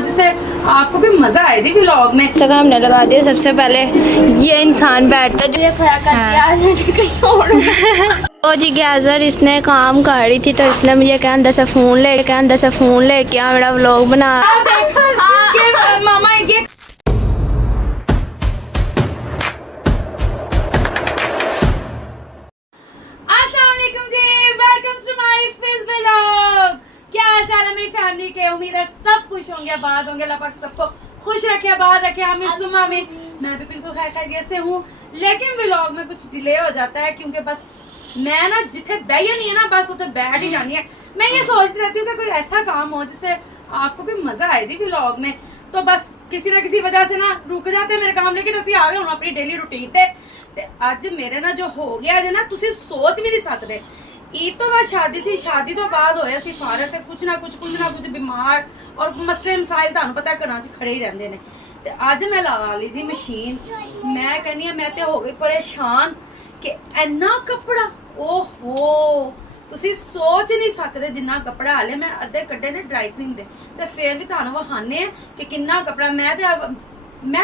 जिससे आपको भी मजा आए जी व्लॉग में। तो हमने लगा दिया सबसे पहले ये इंसान बैठता जो ये खड़ा कर दिया। ओ जी गैजर इसने काम कर रही थी तो इसने मुझे क्या अंदर से फोन लेके आ मेरा व्लॉग बना। मामा ये अस्सलामुअलैकुम जी, वेलकम टू माय फिज व्लॉग। क्या हाल चाल है मेरी फैमिली के? उम्मीद है सब खुश होंगे, आबाद होंगे। अल्लाह पाक सबको खुश रखे, आबाद रखे। आमीन सुम्मा आमीन। मैं भी बिल्कुल खैरियत से हूँ, लेकिन व्लॉग में कुछ डिले हो जाता है क्योंकि बस मैं ना जिथे बह नहीं है ना बस उधर बैठ ही जानी है। मैं ये सोचती रहती हूँ कि कोई ऐसा काम हो जिससे आपको भी मजा आए जी व्लॉग में, तो बस किसी ना किसी वजह से ना रुक जाते हैं मेरे काम। लेकिन असं आ गए हूँ अपनी डेली रूटीन ते अज मेरे ना जो हो गया जे ना तुसी सोच भी नहीं सकते। ईद तो बाद शादी सी, शादी तो बाद होया सी फारग ते कुछ ना कुछ बीमार और मसले मसाइल तुहानू पता घरां च खड़े ही रहंदे ने। ते अज मैं ला ली जी मशीन। मैं कहनी है मैं ते हो गई परेशान कि इन्ना कपड़ा, ओहो तुसी सोच नहीं सकते जिन्ना कपड़ा। हाले मैं अद्धे कड्डे ने ड्राई क्लीन दे ते फिर भी तुहानू वखाने कि किन्ना कपड़ा। मैं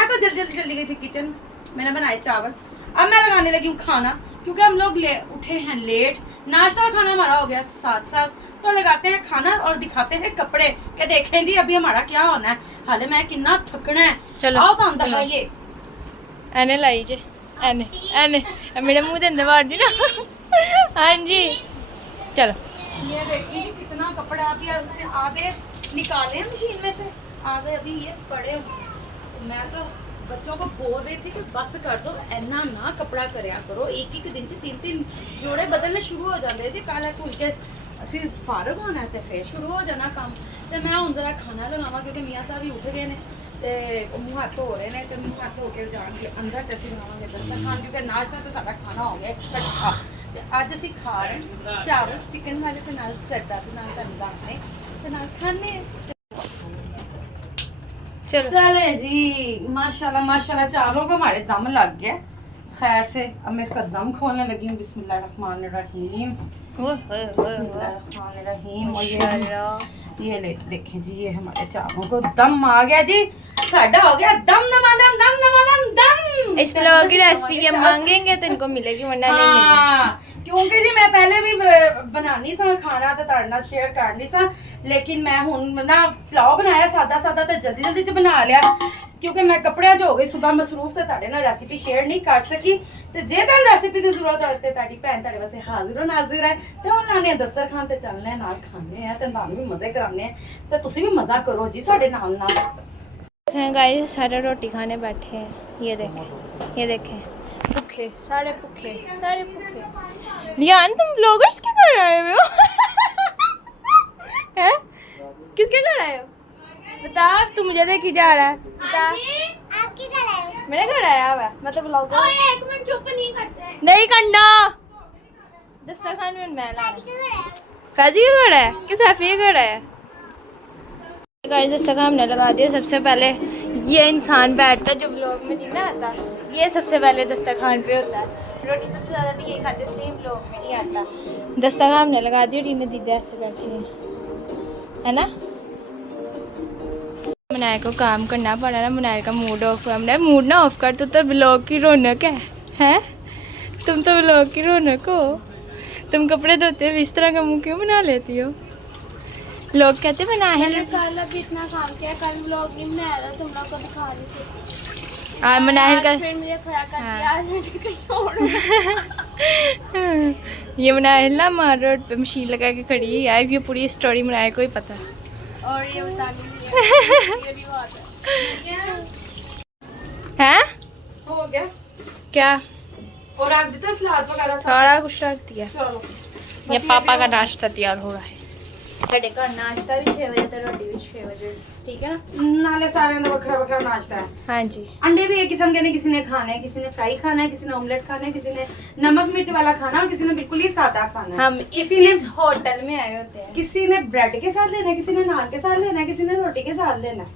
तो जल्दी गई थी किचन, मैंने बनाए चावल। अब मैं लगाने लगी हूँ खाना क्योंकि हम लोग उठे हैं लेट। नाश्ता और खाना हमारा हो गया साथ तो लगाते हैं खाना और दिखाते हैं कपड़े के देखें जी अभी हमारा क्या होना है। हाले मैं कितना थकना है। चलो आओ तुम दिखाइए। एने लाई जे एने मेरे मुंह दे अंदर मार दी ना। हाँ जी चलो। ये देखिए कितना कपड़ा अभी उसने आधे निकाले मशीन में से, आधे अभी ये पड़े हुए। मैं तो बच्चों को बोल रही थी कि बस कर दो, इन्ना ना कपड़ा करया करो। एक दिन च 3 जोड़े बदलने शुरू हो जाते जी। कल भूल के असी फारग होना है तो फिर शुरू हो जाना काम। तो मैं हूँ जरा खाना लगावा क्योंकि मियाँ साहब भी उठ गए हैं तो मुँह हाथ धो रहे हैं। तो मुँह हाथ धो के जाएंगे अंदर से असं लगावे दस्तरखान क्योंकि नाश्ता तो साਡਾ खाना हो गया इकट्ठा। तो अज असी खा रहे चावल चिकन वाले के नाल सरदा के नाल दसने ते नाल खाने। चले जी माशाल्लाह माशाल्लाह चावलों को हमारे दम लग गया। खैर से अब मैं इसका दम खोलने लगी हूँ। बिस्मिल्लाहिर्रहमानिर्रहीम बिस्मिल्लाहिर्रहमानिर्रहीम। और ये ले देखें जी, ये हमारे चावलों को दम आ गया जी। साडा हो गया दम नमादम दम नमादम दम। इस व्लॉग की रेसिपी हम मांगेंगे तो इनको मिलेगी वरना नहीं मिलेगी। क्योंकि जी मैं पहले भी बनानी सा खाना तो ताड़ना शेयर करनी सा, लेकिन मैं हुन ना पुलाव बनाया सादा तो जल्दी च बना लिया क्योंकि मैं कपड़े च हो गई सुबह मसरूफ तो ताड़े ना रेसिपी शेयर नहीं कर सकी। तो जे तुम रेसिपी की जरूरत हो तो ताड़ी भैन ताड़े वास्ते हाजिर नाजिर है। तो हम लाने दस्तरखान ते चलने नाल खाने हैं ते तुहानू भी मजे कराने हैं तो तुसी भी मजा करो जी साडे नाल नाल। गाइस सारे रोटी खाने बैठे हैं। ये देखें भूखे सारे भूखे। लियान तुम ब्लॉगर्स क्या कर रहे हो? हैं किसके घर आए हो? बता, तू मुझे देखी जा रहा है। बता आप किधर आए हो? मेरे घर आया हुआ है, मैं तो ब्लॉगर। ओए एक मिनट चुप नहीं करते। नहीं करना। दस्तरखान में मैं ला किधर आए हो? काजी का घर है कि सैफी का घर है? गाइस दस्तरखान हमने लगा दिया। सबसे पहले ये इंसान बैठता जो ब्लॉग में नहीं ना आता, ये सबसे पहले दस्तरखान पे होता है। रोटी सबसे ज़्यादा भी यही खाते इसलिए ब्लॉग में नहीं आता। दस्तरखान हमने लगा दिया। टीने दीदी ऐसे बैठी है ना। मुनायर को काम करना पड़ा ना, मुनायर का मूड ऑफ हुआ। मुनायर मूड ना ऑफ कर, तो ब्लॉग की रौनक है हैं? तुम तो ब्लॉग की रौनक हो। तुम कपड़े धोते हो इस तरह का मुँह क्यों बना लेती हो? लोग कहते मुनाहिल कल अभी इतना काम किया, कल व्लॉग नहीं बनाया था, तुम लोग को दिखा रही थी। मुनाहिल का फिर मुझे खड़ा कर दिया। आज मुझे कहीं और ये मुनाहिल ना मार रोड पे मशीन लगा के खड़ी है यार। ये पूरी स्टोरी मुनाहिल को ही पता है। और ये बतानी नहीं है। ये भी बात है। हैं? हो गया क्या? और रख देता सलाद वगैरह सारा कुछ रख दिया। चलो ये पापा का नाश्ता तैयार हो रहा है। साडे घर नाश्ता भी 6 बजे ते रोटी भी 6 बजे, ठीक है ना। नाले सारे दा वखरा नाश्ता है। हाँ जी। अंडे भी एक किस्म के ने, किसी ने खाने हैं, किसी ने फ्राई खाना है, किसी ने ऑमलेट खाना है, किसी ने नमक मिर्च वाला खाना और किसी ने बिल्कुल ही सादा खाना है। हम किसी ने होटल में आए होते हैं। किसी ने ब्रेड के साथ लेना है, किसी ने नान के साथ लेना है, किसी ने रोटी के साथ लेना है।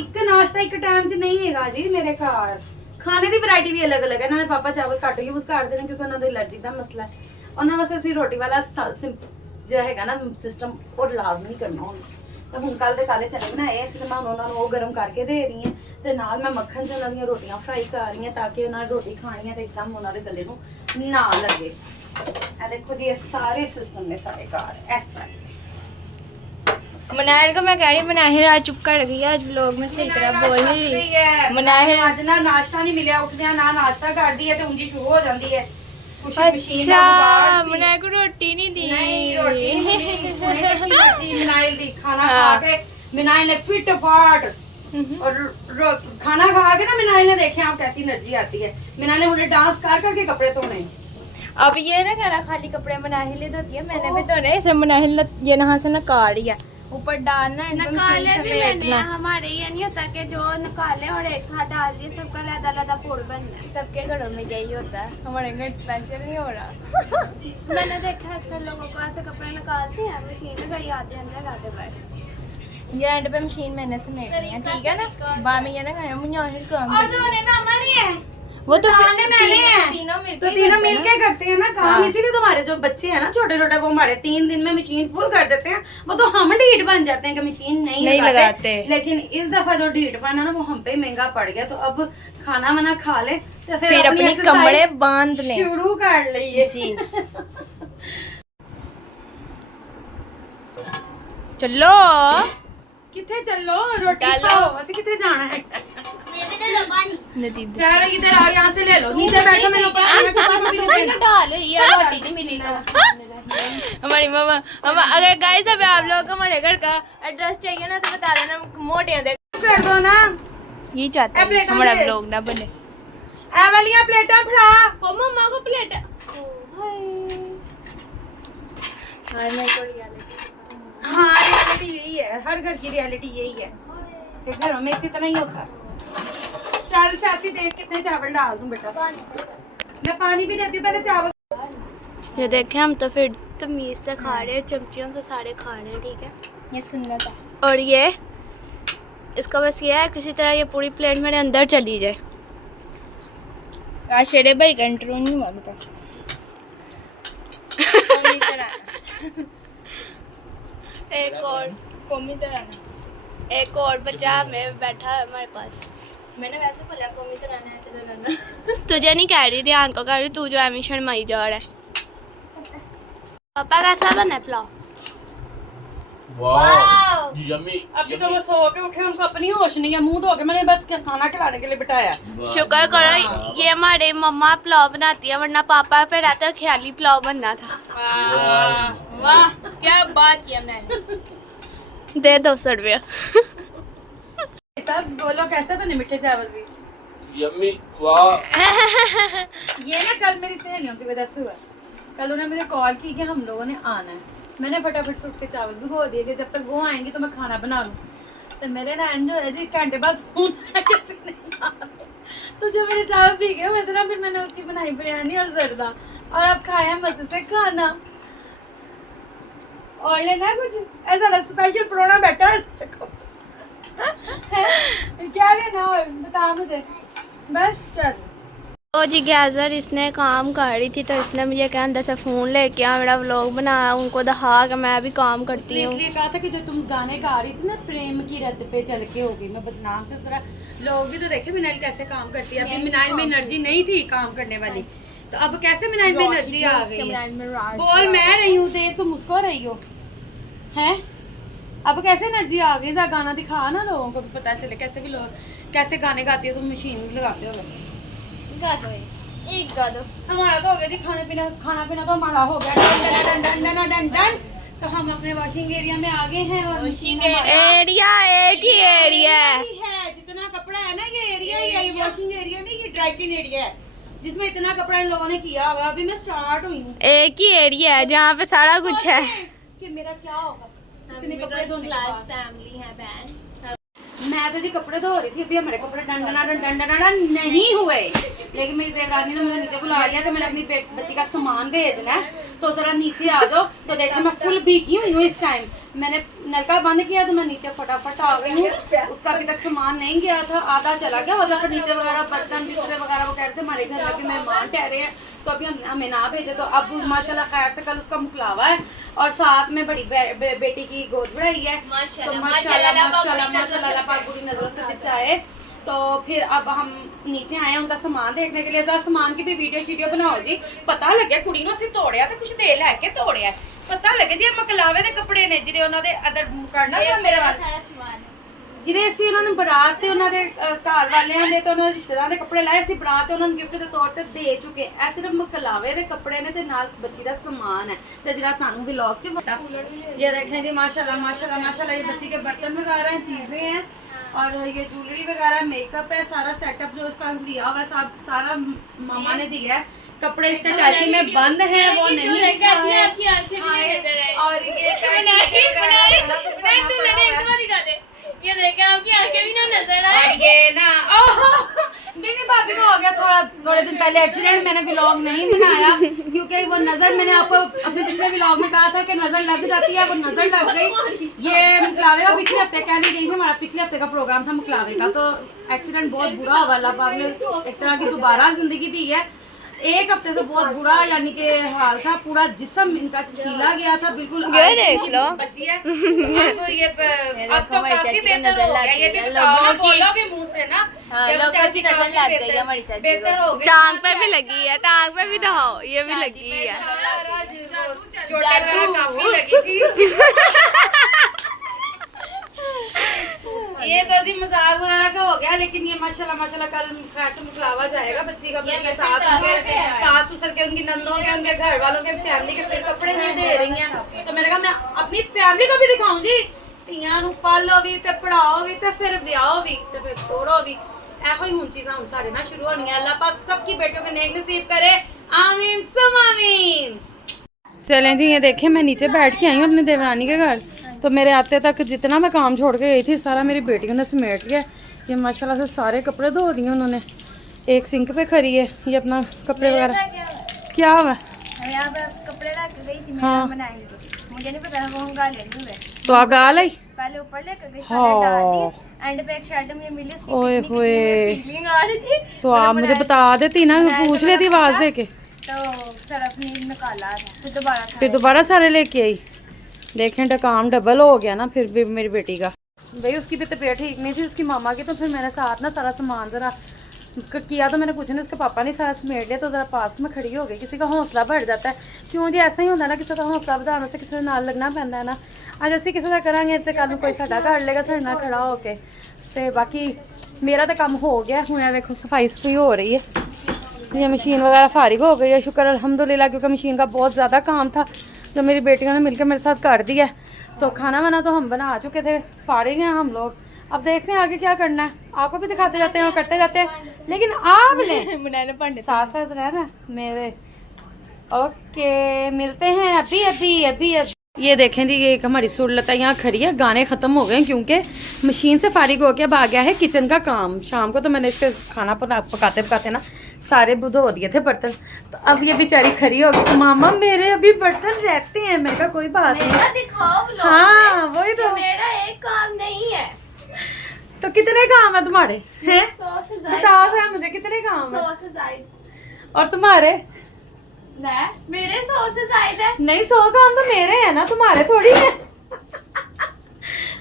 एक नाश्ता एक टाइम च नहीं हैगा जी मेरे घर। खाने की वैरायटी भी अलग अलग है। ना पापा चावल घट यूज करते हैं क्योंकि उन्होंने एलर्जी का मसला है। उन्होंने वास्ते असं रोटी वाला जो है ना सिस्टम और लाजमी करना होगा। ਤੇ ਹੁਣ ਕੱਲ ਦੇ ਕਾਲੇ ਚਨੇ ਬਣਾਏ ਇਸ ਲਈ ਮੈਂ ਉਹਨਾਂ ਨੂੰ ਉਹ ਗਰਮ ਕਰਕੇ ਦੇ ਰਹੀ ਹਾਂ ਤੇ ਨਾਲ ਮੈਂ ਮੱਖਣ 'ਚ ਉਹਨਾਂ ਦੀਆਂ ਰੋਟੀਆਂ ਫਰਾਈ ਕਰ ਰਹੀ ਹਾਂ ਤਾਂ ਕਿ ਉਹਨਾਂ ਨੇ ਰੋਟੀ ਖਾਣੀ ਹੈ ਤੇ ਇੱਕਦਮ ਉਹਨਾਂ ਦੇ ਗਲੇ ਨੂੰ ਨਾ ਲੱਗੇ। ਇਹ देखो जी, ये सारे सिस्टम में सारे कार इस तरह। मनाहिल को मैं कह रही हूँ, मनाहिल आज चुप कर गई है, आज व्लॉग में सही तरह बोल नहीं रही। मनाहिल आज ना नाश्ता नहीं मिला, उठदे ना नाश्ता कर दी है ते उंजी शुरू हो जाती है। अच्छा, मनाहिल को रोटी नहीं दी। नहीं रोटी नहीं मिली, हुणे देखी रोटी मनाहिल दी खाना खा के मनाहिल ने फिट फाट और खाना खा के ना मनाहिल ने देखे आप कैसी एनर्जी आती है। मनाहिल ने उन्हें डांस कर करके कपड़े धोने। अब ये ना कहना खाली कपड़े मनाहिल ही धोती है, मैंने भी धोने। इसे मनाहिल ये नहा से नकार रही है, ऊपर डालना है, नकाले भी मैंने, हमारे ये नहीं होता कि जो नकाले और एक साथ डाल दिए सबका लदा लदा फूल बनना है। सबके घरों में यही होता है, हमारे घर स्पेशल नहीं हो रहा। मैंने देखा अक्सर लोगों को ऐसे कपड़े निकालते हैं, मशीन में गई आते अंदर आते बस। ये एंड पे मशीन मैंने समेटनी है, ठीक है ना। बामी ये ना कहना मुझे काम और धोने में अम्मा नहीं है, वो तो खाने मैंने हैं। तो तीनों मिलके करते हैं ना काम। इसीलिए तो हमारे जो बच्चे हैं ना छोटे छोटे, वो हमारे 3 दिन में मशीन फुल कर देते हैं। वो तो हम ढीठ बन जाते हैं कि मशीन नहीं लगाते। लेकिन इस दफा जो ढीठ बना ना वो हम पे महंगा पड़ गया। तो अब खाना वाना खा ले तो फिर अपनी कमरे बांध ले शुरू कर लिए जी। चलो किथे चलो, रोटी खाओ, ਅਸੀਂ किथे जाना है। नतीजा चलो इधर आओ, यहाँ से ले लो, नीचे बैठो, मेरे ऊपर आना, किसी को भी नहीं देना। डाल ये रोटी नहीं मिली तो हमारी मामा अगर गाइस अभी आप लोग को हमारे घर का एड्रेस चाहिए ना तो बता देना, मोटे दे कर दो ना। यही चाहते हैं हमारा व्लॉग ना बने। ए वालियां प्लेटां फड़ा। ओ मम्मा को प्लेट हाँ, रियलिटी यही है, हर घर की रियलिटी यही है कि घरों में इसी तरह ही होता है। चल सैफी देख कितने चावल डाल दूं बेटा। मैं पानी भी देती हूँ, पहले चावल। ये देखें हम तो फिर तमीज से खा रहे हैं, चमचियों से सारे खा रहे हैं, ठीक है। ये सुनना था। और ये इसका बस ये है किसी तरह ये पूरी प्लेट मेरे अंदर चली जाए। आज शेरे भाई कंट्रोल नहीं मांगता। एक और कौमी तरह एक और बच्चा में बैठा है हमारे पास। मैंने वैसे बोला कौमी तरह है तेरा तुझे नहीं कह रही, ध्यान को कह रही, तू जो एमी शर्माई जा रहा है। पापा कैसा बना है पुलाव? वाह यम्मी। अभी तो वो सो के उठे, उनको अपनी होश नहीं है, मुंह धो के मैंने बस खाना खिलाने के लिए बिठाया। शुक्र करो ये हमारे मम्मा पुलाव बनाती है, वरना पापा पे रहता ख्याली पुलाव बनना था। वाह क्या बात की हमने। दे 200 रुपया। सब बोलो कैसे बने मीठे चावल भी? यम्मी वाह। ये ना कल मेरी सहेलियों की वजह से हुआ। कल उन्होंने मुझे कॉल की कि हम लोगों ने आना है। मैंने फटाफट से उठ के चावल भिगो दिए कि जब तक वो आएंगी तो मैं खाना बना लूँ। तो मेरे नैन जो है जी घंटे बाद फोन आया किसी ने कहा। तो जब मेरे चावल भीगे हुए थे ना, फिर मैंने उसकी बनाई बिरयानी और जर्दा, और अब खाया मजे से खाना। और लेना कुछ ऐसा स्पेशल प्रोना बैठा है क्या लेना और बता मुझे बस। चल ओ जी गैजर इसने काम कर रही थी तो इसने मुझे कहा अंदर से फ़ोन लेके आ, मेरा व्लॉग बना, उनको दिखा कि मैं भी काम करती हूँ। इसलिए कहा था कि जो तुम गाने गा रही थी ना, प्रेम की रत पे चल के हो गई। मैं बदनाम तो जरा लोग भी तो देखे मिनाइल कैसे काम करती है। अभी मिनाइल में एनर्जी नहीं थी काम करने वाली, तो अब कैसे मिनाइल में एनर्जी आ गई है। बोल मैं रही हूँ, देख तुम उसको रही हो हैं। अब कैसे एनर्जी आ गई, जरा गाना दिखा ना, लोगों को भी पता चले कैसे भी लोग कैसे गाने गाती हो तुम, मशीन लगाते हो। गा दो एक गा दो। हमारा तो हो गया जी खाना पीना तो हमारा हो गया। Done done done done done done. तो हम अपने वॉशिंग एरिया में आ गए हैं। और वॉशिंग एरिया एक ही एरिया है, जितना कपड़ा है ना ये एरिया ही है। ये वॉशिंग एरिया नहीं, ये ड्राई क्लीन एरिया है जिसमें इतना कपड़ा इन लोगों ने किया हुआ। अभी मैं स्टार्ट हुई हूँ। एक ही एरिया है जहाँ पे सारा कुछ है। कि मेरा क्या होगा, इतने कपड़े धोने के क्लास बाद। फैमिली है बहन। मैं तो जी कपड़े धो रही थी, अभी हमारे कपड़े डन नहीं हुए। लेकिन मेरी देवरानी ने मुझे नीचे बुला लिया कि मैंने अपनी बच्ची का सामान भेजना है, तो जरा नीचे आ जाओ। तो देखो मैं फुल भीगी हुई हूँ इस टाइम। मैंने नलका बंद किया तो मैं नीचे फटाफट आ गई हूँ। उसका अभी तक सामान नहीं गया था, आधा चला गया। और फर्नीचर वगैरह, बर्तन, बिस्तर वगैरह, वो कह रहे थे हमारे घर में भी मेहमान ठहरे हैं उसको अभी हमें ना भेजे, तो अब माशाल्लाह खैर से कल उसका मुकलावा है और साथ में बड़ी बेटी की गोद बढ़ाई है। तो माशाल्लाह माशाल्लाह पाक बुरी नजरों से बचाए। तो फिर अब हम नीचे आए उनका सामान देखने के लिए। जरा सामान की भी वीडियो बनाओ जी, पता लगे कुड़ी ने उसे तोड़िया तो कुछ दे लैके तोड़िया, पता लगे जी मकलावे दे कपड़े ने जिहड़े उन्हां दे अदर करना था मेरे वाल जिहड़े ਅਸੀਂ ਉਹਨਾਂ ਨੂੰ ਬਰਾਤ ਤੇ ਉਹਨਾਂ ਦੇ ਘਰ ਵਾਲਿਆਂ ਦੇ ਤੇ ਉਹਨਾਂ ਦੇ ਰਿਸ਼ਤੇਦਾਰਾਂ ਦੇ ਕੱਪੜੇ ਲਾਏ ਸੀ ਬਰਾਤ ਤੇ ਉਹਨਾਂ ਨੂੰ ਗਿਫਟ ਦੇ ਤੌਰ ਤੇ ਦੇ ਚੁੱਕੇ। ਇਹ ਸਿਰਫ ਮਕਲਾਵੇ ਦੇ ਕੱਪੜੇ ਨੇ ਤੇ ਨਾਲ ਬੱਚੀ ਦਾ सामान है। तो जरा तानू व्लॉग च बता ये देखें जी माशाल्लाह माशाल्लाह माशाल्लाह, ये बच्ची के बर्तन वगैरह चीजें हैं और ये ज्वेलरी वगैरह मेकअप है, सारा सेटअप जो उसका लिया हुआ है सारा मामा ने दिया है। कपड़े इसके अटैची में बंद है, वो नहीं और ये देखे आपकी आंखें भी ना नजर आए। और ये ना नहीं भाभी को हो गया थोड़े दिन पहले एक्सीडेंट, मैंने व्लॉग नहीं बनाया क्योंकि वो नजर, मैंने आपको अपने पिछले व्लॉग में कहा था कि नजर लग जाती है, वो नजर लग गई। ये मुकलावे का पिछले हफ्ते कहने गई थी, हमारा पिछले हफ्ते का प्रोग्राम था मुकलावे का, तो एक्सीडेंट बहुत बुरा हुआ। अल्लाह पाक ने इस तरह की दोबारा जिंदगी दी है। एक हफ्ते से बहुत बुरा यानी कि हाल था, पूरा जिस्म इनका छीला गया था बिल्कुल। ये देख लो बची है अब ये अब तो काफी बेहतर हो गया। ये भी बताओ, बोलो भी मुंह से ना, लोगों की नजर लग गई है हमारी चाची को। बेहतर हो गई। टांग पे भी लगी है, टांग पे भी तो ये भी लगी है। चोट काफी लगी थी। ये तो जी मजाक वगैरह का हो गया, लेकिन ये माशाल्लाह माशाल्लाह कल खैर से मुकलावा जाएगा बच्ची का, बच्ची के साथ उनके सास ससुर के, उनकी नंदों के, उनके घर वालों के, फैमिली के फिर कपड़े नहीं दे रही हैं। तो मैंने कहा मैं अपनी फैमिली को भी दिखाऊं जी, ਧੀਆਂ ਨੂੰ ਪਾਲੋ ਵੀ ਤੇ ਪੜਾਓ ਵੀ ਤੇ ਫਿਰ ਵਿਆਹੋ ਵੀ ਤੇ ਫਿਰ ਤੋੜੋ ਵੀ। ਇਹੋ ਹੀ ਹੁਣ ਚੀਜ਼ਾਂ ਹੁਣ ਸਾਡੇ ਨਾਲ ਸ਼ੁਰੂ ਹੋਣੀਆਂ। अल्लाह पाक सबकी बेटियों को नेक नसीब करे, आमीन सुम आमीन। चलें जी, ये देखें मैं नीचे बैठ के आई हूँ अपने देवरानी के घर, तो मेरे आते तक जितना मैं काम छोड़ के गई थी सारा मेरी बेटियों ने समेट लिया। ये माशाल्लाह से सारे कपड़े धो दिए उन्होंने, एक सिंक पे खड़ी है ये अपना कपड़े वगैरह। क्या हुआ? यहाँ पे कपड़े रख गई थी, हाँ। बनाएंगे मुझे नहीं पता वो डालेंगे हुए, तो आप डाल आई? पहले ऊपर लेकर गई, सारे डाल दिए। एंड पे एक शर्ट मुझे मिली, उसकी ओए होए, फीलिंग आ रही थी तो आप मुझे बता देती ना, पूछ लेती आवाज दे के। तो सरफ ने निकाला था, फिर दोबारा सारे लेके आई। देखें काम डबल हो गया ना फिर भी मेरी बेटी का। भाई उसकी भी तबीयत ठीक नहीं थी उसकी मामा की, तो फिर मैंने साथ ना सारा सामान ज़रा किया, तो मैंने कुछ नहीं, उसके पापा ने सारा समेट लिया, तो ज़रा पास में खड़ी हो गई। किसी का हौसला बढ़ जाता है, क्यों जी ऐसा ही होता है ना, किसी का हौसला बढ़ाने से किसी नाल लगना पैंदा है ना। अज असी किसी का करांगे तो कल कोई साडा कर लेगा साडे नाल खड़ा होके। तो बाकी मेरा तो काम हो गया, हुण देखो सफाई सफाई हो रही है, ये मशीन वगैरह फारिग हो गई है, शुक्र अल्हम्दुलिल्लाह, क्योंकि मशीन का बहुत ज़्यादा काम था जो मेरी बेटियों ने मिलकर मेरे साथ कर दिया। तो खाना वाना तो हम बना चुके थे, फारिग हैं हम लोग, अब देखते हैं आगे क्या करना है। आपको भी दिखाते जाते हैं और करते जाते हैं, लेकिन आप ने साथ साथ रहना मेरे। ओके, मिलते हैं अभी अभी अभी अभी। ये देखें जी, ये एक हमारी सुरलता यहाँ खड़ी है, गाने ख़त्म हो गए क्योंकि मशीन से फारिग होकर अब आ गया है किचन का काम। शाम को तो मैंने इसके खाना पकाते पकाते ना सारे धो दिए थे बर्तन, तो अब ये बेचारी खड़ी हो गई। मामा मेरे अभी बर्तन रहते हैं, मैं कहा कोई बात नहीं, दिखाओ हाँ वही तो, मेरा एक काम नहीं है। तो कितने काम है तुम्हारे हैं? 100 से बता है मुझे कितने काम है? 100 से ज्यादा। और तुम्हारे? मेरे 100 से ज्यादा है। नहीं 100 काम तो मेरे हैं ना, तुम्हारे थोड़ी है।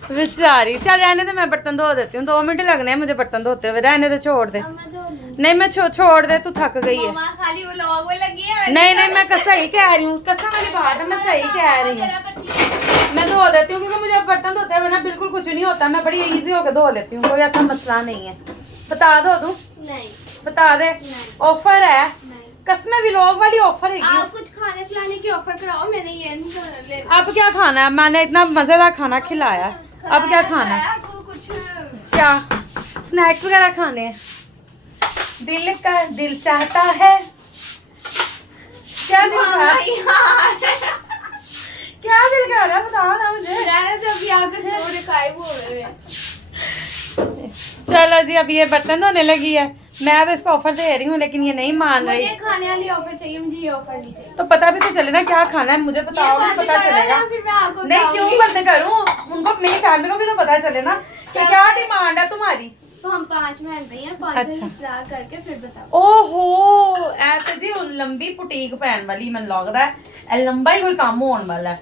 बेचारी, चल रहने दे, मैं बर्तन धो देती हूँ, 2 मिनट लगने हैं मुझे बर्तन धोते हुए, रहने दे, छोड़ दे। नहीं मैं छोड़ दे, तू थक गई है। खाली व्लॉग में लगी है। नहीं मैं सही कह रही हूँ, कसम वाली बात है, मैं सही कह रही हूँ। मैं धो देती हूँ क्योंकि मुझे बर्तन धोते हुए ना बिल्कुल कुछ नहीं होता, मैं बड़ी इजी होकर धो लेती हूँ, कोई ऐसा मसला नहीं है। बता दो तू, नहीं बता दे, ऑफर है, कसम व्लॉग वाली ऑफर है। आप कुछ खाने पिलाने की ऑफर कराओ, मैंने ये नहीं ले। अब क्या खाना है? मैंने इतना मजेदार खाना खिलाया, अब क्या खाना है? आपको कुछ क्या स्नैक्स वगैरह खाने हैं? दिल चाहता है, क्या दिल चाहता है? क्या दिल कर रहा है बताओ ना मुझे। अभी आपके गायब हो रहे हैं। चलो जी, अब ये बर्तन धोने लगी है, मैं तो इसको ऑफर दे रही हूँ लेकिन ये नहीं मान रही। मुझे खाने वाली ऑफर चाहिए, मुझे ये ऑफर नहीं चाहिए। तो पता भी तो चले ना क्या खाना है, मुझे बताओ, पता चलेगा। फिर मैं आपको नहीं क्यों बंद करूँ, उनको मेरी फैमिली को भी तो पता चले ना कि क्या डिमांड है तुम्हारी। तो हम 5 बहन भाई हैं, 5 अच्छा। सलाह करके फिर बताओ। ਓਹੋ ਐ ਤੇ ਜੀ ਹੁਣ ਲੰਬੀ ਬੁਟੀਕ ਪੈਣ ਵਾਲੀ ਮੈਨੂੰ ਲੱਗਦਾ ਹੈ ਇਹ ਲੰਬਾ ਹੀ ਕੋਈ ਕੰਮ ਹੋਣ ਵਾਲਾ ਹੈ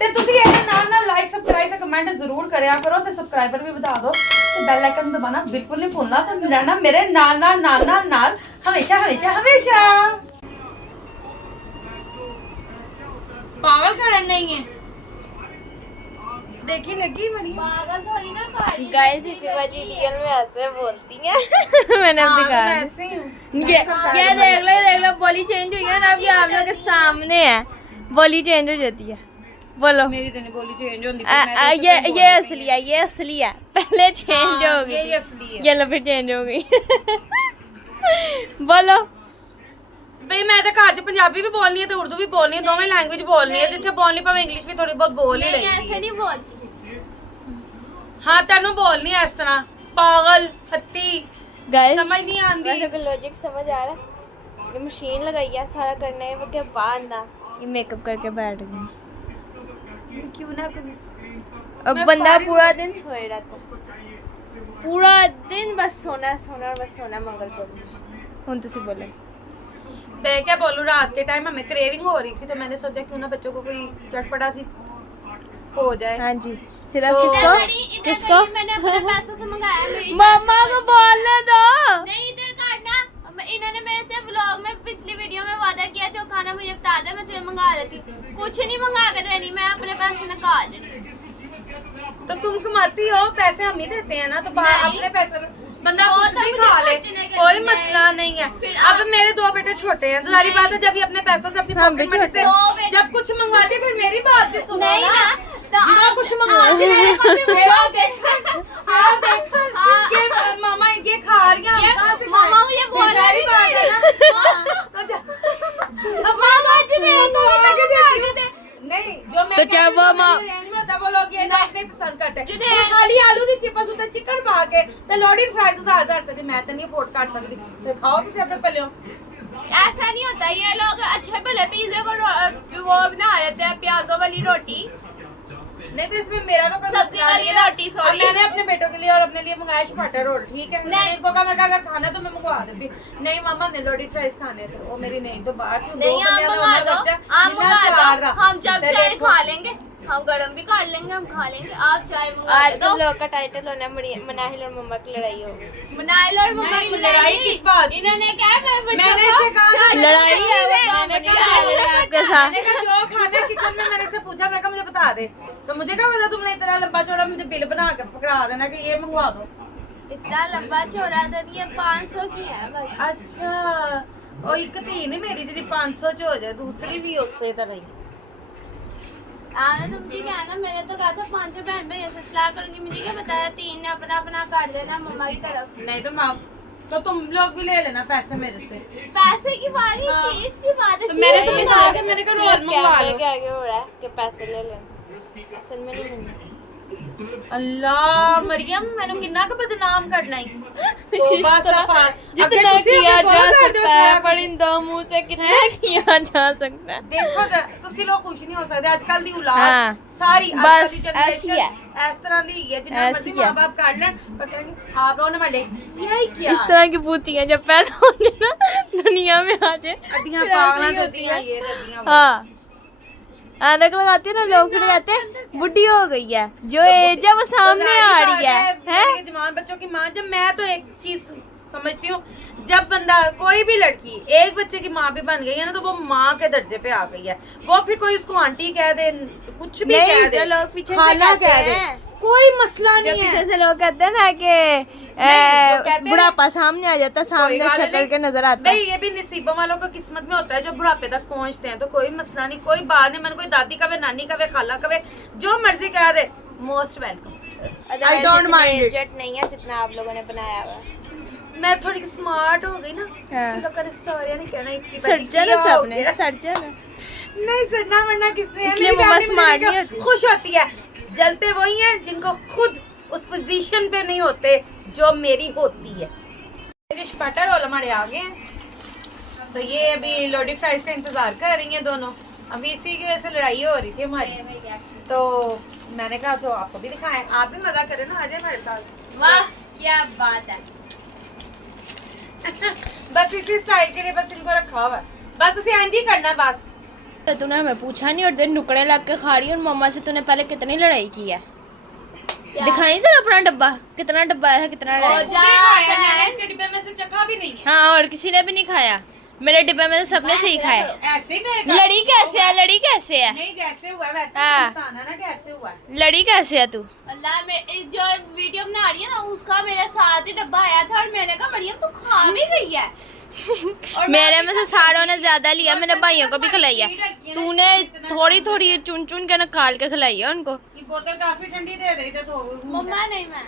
ਤੇ ਤੁਸੀਂ ਇਹਦੇ ਨਾਲ ਨਾਲ ਲਾਈਕ ਸਬਸਕ੍ਰਾਈਬ ਤੇ ਕਮੈਂਟ ਜ਼ਰੂਰ ਕਰਿਆ ਕਰੋ ਤੇ ਸਬਸਕ੍ਰਾਈਬਰ ਵੀ ਵਧਾ ਦਿਓ ਤੇ ਬੈਲ ਆਈਕਨ ਦਬਾਉਣਾ ਬਿਲਕੁਲ ਨਹੀਂ ਭੁੱਲਣਾ ਤੇ ਰਹਿਣਾ ਮੇਰੇ ਨਾਲ ਨਾਲ ਨਾਲ ਨਾਲ ਨਾਲ ਹਮੇਸ਼ਾ ਹਮੇਸ਼ਾ ਹਮੇਸ਼ਾ पागल कारण नहीं है। देखी लगी बनी पागल थोड़ी ना गाड़ी। गाइस इफीबा जी रियल में ऐसे बोलती हैं मैंने अब दिखाया मैं ऐसे ही हूँ। ये देख लो बोली चेंज हुई है ना अभी आप लोग के सामने है बोली चेंज हो जाती है बोलो मेरी तो नहीं बोली चेंज होती ये असली है पहले चेंज हो गई ये असली है। ये लो फिर चेंज हो गई बोलो ਬਈ ਮੈਂ ਤਾਂ ਘਰ 'ਚ ਪੰਜਾਬੀ ਵੀ ਬੋਲਣੀ ਹੈ ਤੇ ਉਰਦੂ ਵੀ ਬੋਲਣੀ ਹੈ ਦੋਵੇਂ ਲੈਂਗੁਏਜ ਬੋਲਣੀ ਹੈ ਜਿੱਥੇ ਬੋਲਣੀ ਭਾਵੇਂ ਇੰਗਲਿਸ਼ ਵੀ ਥੋੜੀ ਬਹੁਤ ਬੋਲ ਹੀ नहीं ਲੈਂਦੀ ऐसे ਹੈ नहीं बोलती। ਹਾਂ ਤੈਨੂੰ ਬੋਲਣੀ ਹੈ ਇਸ ਤਰ੍ਹਾਂ ਪਾਗਲ ਹੱਤੀ गाइस समझ नहीं आती वैसे को लॉजिक समझ आ रहा है ये मशीन लगाई है सारा करने के बाद ना ये मेकअप करके बैठ गई क्यों ना करूं अब बंदा पूरा दिन सोए रहता है पूरा दिन बस सोना सोना और बस सोना मगर बोलो हूं तुसी बोलो मैं क्या बोलूं रात के टाइम हमें क्रेविंग हो रही थी तो मैंने सोचा क्यों ना बच्चों को कोई चटपटा सी हो जाए हाँ जी सिर्फ तो- किसको इधर किसको खड़ी, मैंने अपने पैसों से मंगाया मेरी मामा को बोलने दो नहीं इधर काटना। इन्होंने मेरे से व्लॉग में पिछली वीडियो में वादा किया जो खाना मुझे बता दे मैं तुझे मंगा देती हूँ। कुछ नहीं मंगा के देनी मैं अपने पैसे निकाल देनी। तो तुम कमाती हो पैसे हम ही देते हैं ना तो बाहर नहीं। अपने पैसे बंदा वो कुछ तो भी मुझे खा ले खर्चने के कोई लिए मसला नहीं है फिर अब मेरे 2 बेटे छोटे हैं तो सारी बात है जब ये अपने पैसों से अपनी हम भी पॉकेट मनी से छोटे। 2 बेटे- जब कुछ मंगवाती है फिर मेरी बात भी सुनो नहीं ना ना तो जितना आप- कुछ मंगवाती है फिर आप देख कि मामा ये खा रही हैं हम ये कहाँ से मामा खाएं? मुझे फिर बोला सारी नहीं बात है ना तो जब मामा जी ने नहीं जो मैं तो कहती जब हूँ, वो जो मा- मेरी रेंज में होता है, वो लोग ये नहीं पसंद करते जुनैद- वो खाली आलू दी चिप्स उते चिकन पा के ते लोडेड फ्राइज 1000 रुपए दी मैं तो नहीं अफोर्ड कर सकती फिर खाओ तुम अपने पल्लियों ऐसा नहीं होता ये लोग अच्छे भले पिज्जे को वो बना देते हैं प्याजों वाली रोटी नहीं तो इसमें मेरा तो कोई सब्जी मसला वाली नहीं है ना। रोटी, sorry। अब मैंने अपने बेटों के लिए और अपने लिए मंगाया स्पाटा रोल ठीक है नहीं। इनको कहा मैं अगर खाना है तो मैं मंगवा देती नहीं मामा ने लोडेड फ्राइज खाने थे वो मेरी नहीं तो बाहर से नहीं आप मंगा दो आप मंगा दो हम जब चाय खा लेंगे हम गरम भी कर लेंगे हम खा लेंगे आप चाय मंगा आज दो के ब्लॉग का टाइटल होना है मनाहिल और मम्मा की लड़ाई हो मनाइल और मम्मा की नहीं, लड़ाई किस बात की? इन्होंने क्या मैंने इसे कहा था, लड़ाई है वो मैंने मैंने कहा- क्या लड़ा आपके साथ मैंने कहा जो खाना है किचन में मैंने से पूछा मैंने कहा मुझे बता दे तो मुझे क्या पता तुमने इतना लंबा चौड़ा मुझे बिल बना के पकड़ा देना कि ये मंगवा दो इतना लंबा चौड़ा तो ये 500 की है बस अच्छा और एक थी नहीं मेरी जी 500 च हो जाए दूसरी भी उससे तरह ही आपने तो मुझे कहना मैंने तो कहा था 5 बहन भाई ऐसे सलाह करूंगी मुझे क्या बताया 3 ने अपना अपना कर देना मम्मा की तरफ नहीं तो माँ तो तुम लोग भी ले लेना पैसे मेरे से पैसे की बारी हाँ। चीज की बात है तो मैंने चीज़ तो की बता बात के है। मैंने कहा रोल मंगवा लो के आगे हो रहा है कि पैसे ले लेना असल में नहीं मिलना अल्लाह मरियम मैंने कितना का बदनाम करना ही तो बस जितना किया जा सकता है पर इन दो मुंह से कितना किया जा सकता है देखो जरा, ਤੁਸੀਂ ਲੋਕ ਖੁਸ਼ ਨਹੀਂ ਹੋ ਸਕਦੇ ਅੱਜ ਕੱਲ ਦੀ हाँ। ਔਲਾਦ ਸਾਰੀ ਅੱਜ बस ਕੱਲ੍ਹ ਦੀ generation ऐसी है। ਇਸ ਤਰ੍ਹਾਂ ਦੀ ਹੈ ਜਿੰਨਾ ऐसी ਮਰਜ਼ੀ है। ਮਾਂ-ਬਾਪ ਕਰ ਲੈਣ ਪਰ ਕਹਿੰਗੇ आप लोगों ने वाले किया ही क्या इस तरह की पूतियां जब पैदा होने ना दुनिया में आ जाए अड्डियां फिर ऐसी पागला ही होती दद्दियां हैं। ये दद्दियां वो। हाँ ऐनक लगाते हैं ना लोग फिर कहते हैं बुढ़ी हो गई है जो एज है वो सामने आ रही है हैं हैं जवान बच्चों की माँ जब मैं तो एक चीज समझती हूँ जब बंदा कोई भी लड़की एक बच्चे की माँ भी बन गई है ना तो वो माँ के दर्जे पे आ गई है वो फिर कोई उसको आंटी कह दे कुछ भी नहीं, कह दे जो लोग पीछे से खाला कहते कह दे हैं। कोई मसला जो नहीं पीछे है से लोग कहते हैं ना कि नहीं, जो कहते हैं- बुढ़ापा सामने आ जाता है कोई सामने गाली शक्ल नहीं। के नजर आता है नहीं ये भी नसीबों वालों को किस्मत में होता है जो बुढ़ापे तक पहुंचते हैं तो कोई मसला नहीं कोई बात नहीं मन कोई दादी का वे नानी का वे खाला का वे जो मर्जी कह दे most welcome I don't mind it एजेड नहीं है जितना आप लोगों ने बनाया हुआ है मैं थोड़ी स्मार्ट हो गई ना हाँ। इसी लोगों ने सारे ने कहना इतनी बड़ी सर्जन किया है हो सबने गया। सर्जन है नहीं सड़ना वरना किसने है? इसलिए मेरी मम्मा family में smart देखो, नहीं होती। खुश होती है जलते वही हैं जिनको खुद उस पोजीशन पे नहीं होते जो मेरी होती है डिश बटर रोल हमारे आ गए हैं तो ये अभी लोडी फ्राइज का इंतजार कर रही हैं दोनों अभी इसी की वजह से लड़ाई हो रही थी हमारी तो मैंने कहा तो आपको भी दिखाएं आप भी मजा करें ना आ जाए हमारे साथ वाह क्या बात है। बस इसी स्टाइल के लिए बस इनको रखा हुआ है, बस उसे एंड ही करना बस। तो तूने हमें पूछा नहीं और दिन नुकड़े लग के खा रही है। और मम्मा से तूने पहले कितनी लड़ाई की है? दिखाई जरा अपना डब्बा, कितना डब्बा है, कितना लड़ाई। मैंने इसके डिब्बे में से चखा भी नहीं है। हाँ, और किसी ने भी नहीं खाया मेरे डिब्बे में, तो सबने सही खाया। ऐसे ही मेरे घर- लड़ी कैसे है, लड़ी कैसे है, नहीं जैसे हुआ है वैसे हाँ। बताना ना कैसे हुआ है। लड़ी कैसे है तू? अल्लाह में जो वीडियो बना रही है ना उसका मेरे साथ ही डब्बा आया था और मैंने कहा मरियम तू खा भी गई है। और मेरे में से सारों ने ज्यादा लिया, मैंने भाइयों को भी खिलाई है। तूने थोड़ी थोड़ी चुन चुन के निकाल के खिलाई है उनको। ये बोतल काफी ठंडी दे रही थी तो मम्मा नहीं मैं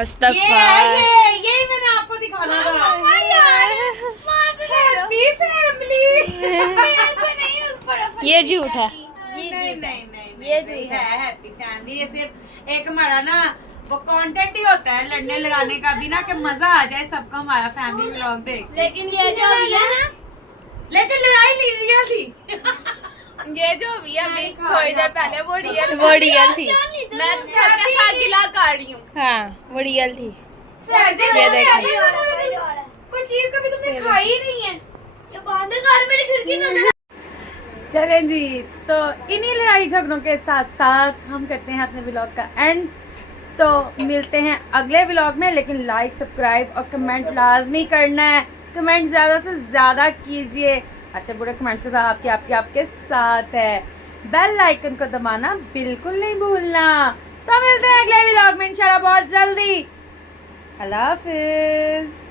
अस्तगफुर। यही मैंने आपको दिखाना था। मम्मा यार मार दे हैप्पी फैमिली। मेरे से नहीं उस बड़ा ये झूठ है, नहीं नहीं ये झूठ है। Happy family. ये सिर्फ एक हमारा ना वो कंटेंट ही होता है लड़ने लड़ाने का भी ना, कि मजा आ जाए सबको हमारा फैमिली व्लॉग देख। लेकिन ये जो अभी है ना लेकिन लड़ाई रियल थी। ये जो अभी है अभी थोड़ी देर पहले वो रियल वो रियल थी। मैं सबके साथ गिला कर रही हूँ। हाँ, वो रियल थी। ये देखिए। कोई चीज कभी तुमने खाई ही नहीं है। ये बंद कर मेरी खिड़की ना। चलें जी, तो इन्हीं लड़ाई झगड़ों के साथ साथ हम करते हैं अपने व्लॉग का एंड। तो मिलते हैं अगले व्लॉग में, लेकिन लाइक सब्सक्राइब और कमेंट लाजमी करना है। कमेंट ज़्यादा से ज़्यादा कीजिए, अच्छे बुरे कमेंट्स के साथ आपके साथ है। बेल आइकन को दबाना बिल्कुल नहीं भूलना। तो मिलते हैं अगले व्लॉग में इंशाल्लाह बहुत जल्दी। अल्लाह हाफिज़।